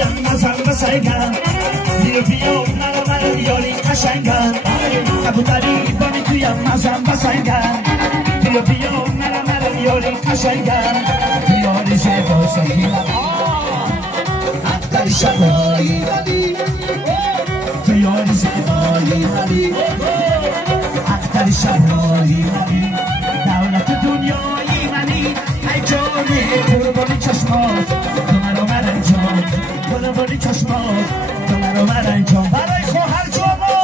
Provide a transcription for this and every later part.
تویم مزم بسنگم بیا بیا مرا یاری قشنگم کبوتری بانی تویم مزم بسنگم بیا بیا مرا یاری قشنگم یاری زیبا سنگم اختر شبایی منی تو یاری زیبایی منی اختر شبایی منی دولت دنیایی منی ای جانی قربانی چشمات تو مرا مرنجان قربانی چشمات تو مرا مرنجان برای خواهر جوان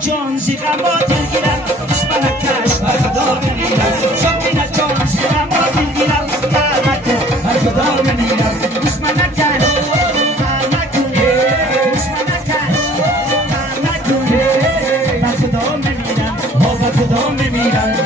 جان زیغما دلگیرم اسم نکش خدا بمیرم ساکینه جان زیغما دلگیرم خدا بمیرم اسم نکش اسم نکش خدا بمیرم خدا بمیرم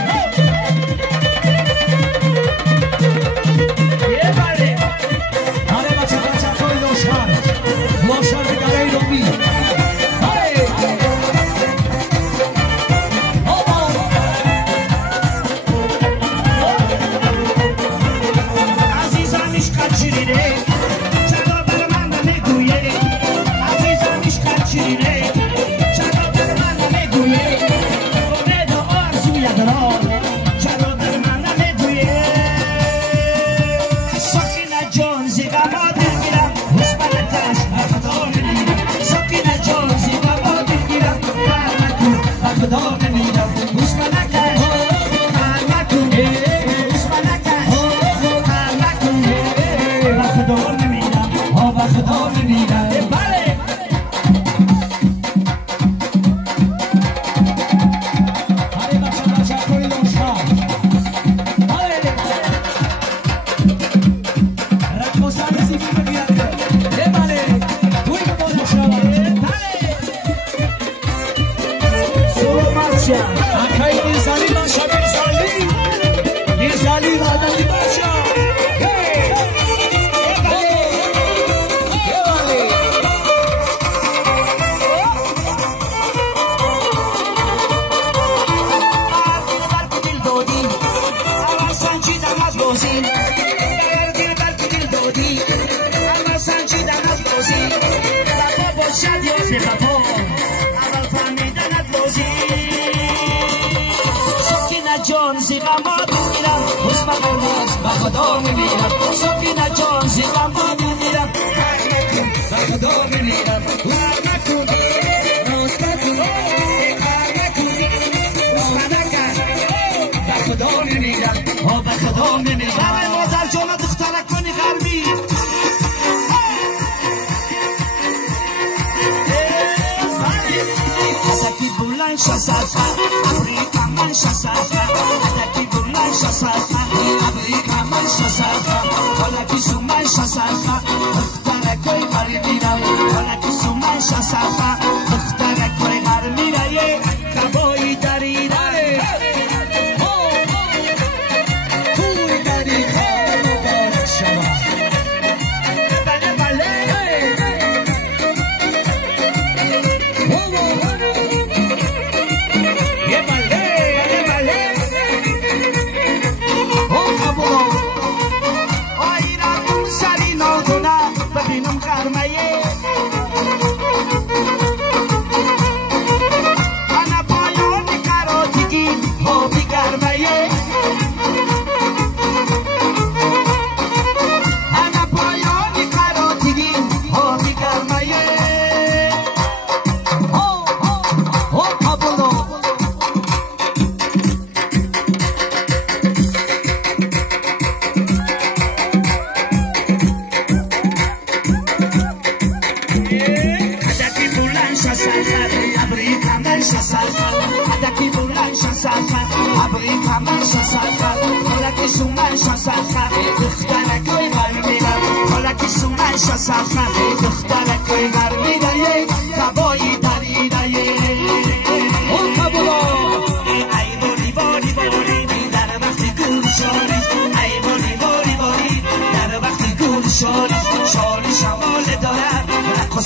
شالی شمال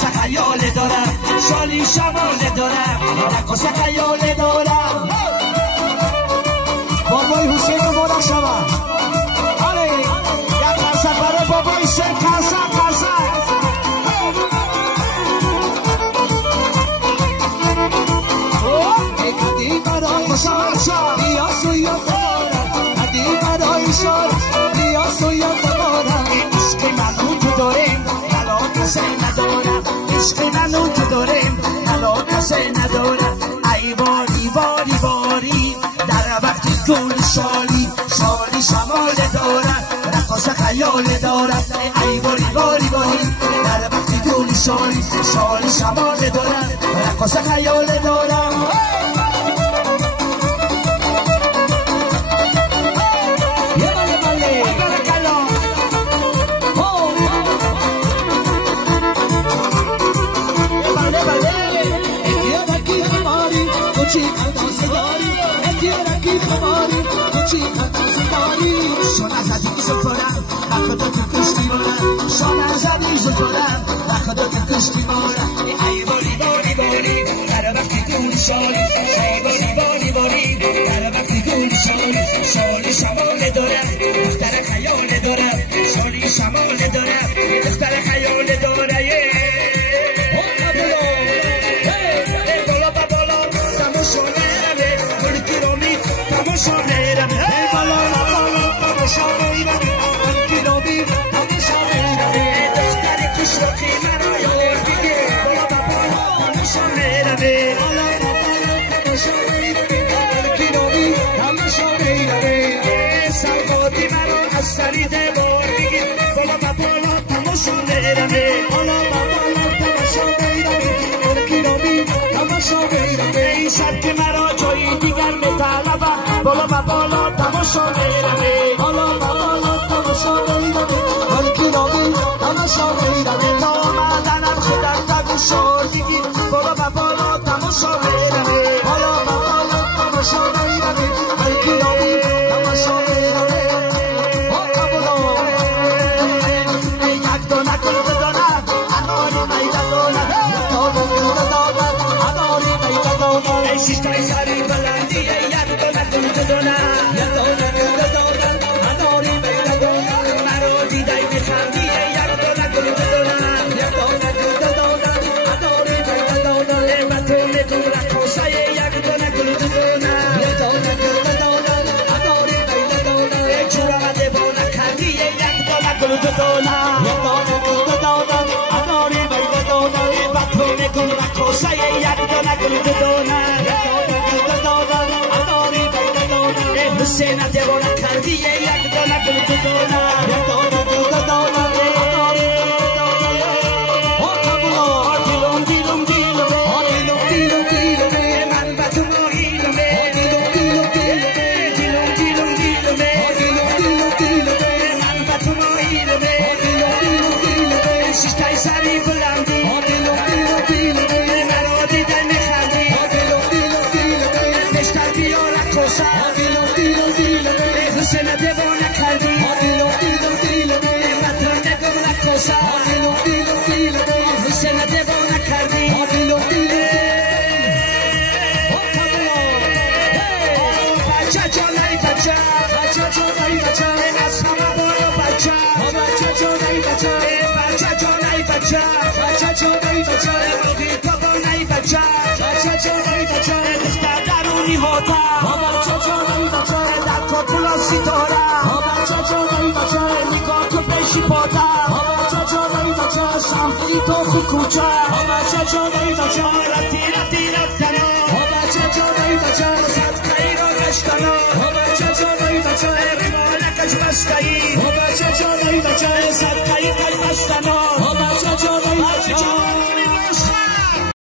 رقص خیال دارم شالی شمال دارم رقص خیال دارم بابای حسین مبارک شما آره یک قصد برای بابای سه قصد ادی برای شما بیا سوی بارم ادی برای شما بیا سوی بارم عشق منو تو داریم حالا کسی ندارم عشق منو تو داریم حالا کسی ندارم ای باری باری باری در وقتی گل شالی شالی شمال دارم رقص خیال دارم ای باری باری باری در وقتی گل شالی شالی شمال دارم رقص خیال دارم ای باری باری باری در وقتی گل شالی ای باری باری باری در وقتی گل شالی شالی شمال دارم دختر خیال دارم شالی شمال دارم دختر خیال دارم بالا با بالا تماشا نرمه ملکی رو می تماشا نرمه بالا با بالا تماشا نرمه ملکی رو می تماشا نرمه دختر کش رو که مرا یاد دیگه بالا با بالا تماشا نرمه بالا با بالا تماشا نرمه ملکی رو می تماشا نرمه سوادی مرا از سری دبار دیگه بالا با بالا تماشا نرمه بالا با بالا تماشا نرمه ملکی رو می تماشا نرمه این شرک مرا جایی دیگر میطلبم بالا با بالا تماشا نرمه بالا با بالا تماشا نرمه ملکی رو می تماشا نرمه تا آمدنم خودت تگو شادگی بالا با بالا تماشا نرمه بالا با بالا تماشا نرمه ملکی رو می تماشا نرمه یک دانه کلوب دانم اناری میده دانم اناری میده دانم ای شیشتای سری بلندی یک دانه کلوب دانم یک دانه کلوب دانم اناری میده دانم مرا دیده میخندی یک دانه کلوب دانم یک دانه کلوب دانم اناری میده دانم و تو میگو رقصه یک دانه کلوب دانم یک دانه کلوب دانم اناری میده دانم چون آمده با نکردی یک دانه کلوب دانم یک دانه کلوب دانم اناری میده دانم و تو میگو رقصه یک دانه کلوب دانم یک دانه کلوب دانم اناری میده دانم حسین دیوانه کردی یک دانه کلوب دانم یک دانه کلوب دانم اناری میده دانم دیلم دیلم دیلم دیلم دیلم دیلم من با تو ماهیلم دیلم دیلم دیلم دیلم دیلم دیلم دیلم من با تو ماهیلم دیلم دیلم دیلم شیشتای سری بلندی دیلم دیلم دیلم مرا دیدن میخندی دیلم دیلم دیلم بیشتر بیا رقصه دیلم دیلم دیلم حسین دیوانه کردی دیلم دیلم دیلم و تو نگم رقصه دیلم دیلم دیلم حسین دیوانه کردی دیلم دیلم بچه جان ای بچه بچه جان ای بچه از همه بالا بچه بچه جان ای بچه بچه جان ای بچه بچه جان ای بچه روی بابا ای بچه بچه جان ای بچه دختر درونی هاتا بچه جان ای بچه در کپولا ستاره بچه جان ای بچه نگاه تو پیشی پاتا بچه جان ای بچه شمفی تو خود کوچه بچه جان ای بچه رفتی رفتی رفتنا بچه جان ای بچه صدقه را گشتنا بچه جان ای بچه ریمانکش بستایی بچه جان ای بچه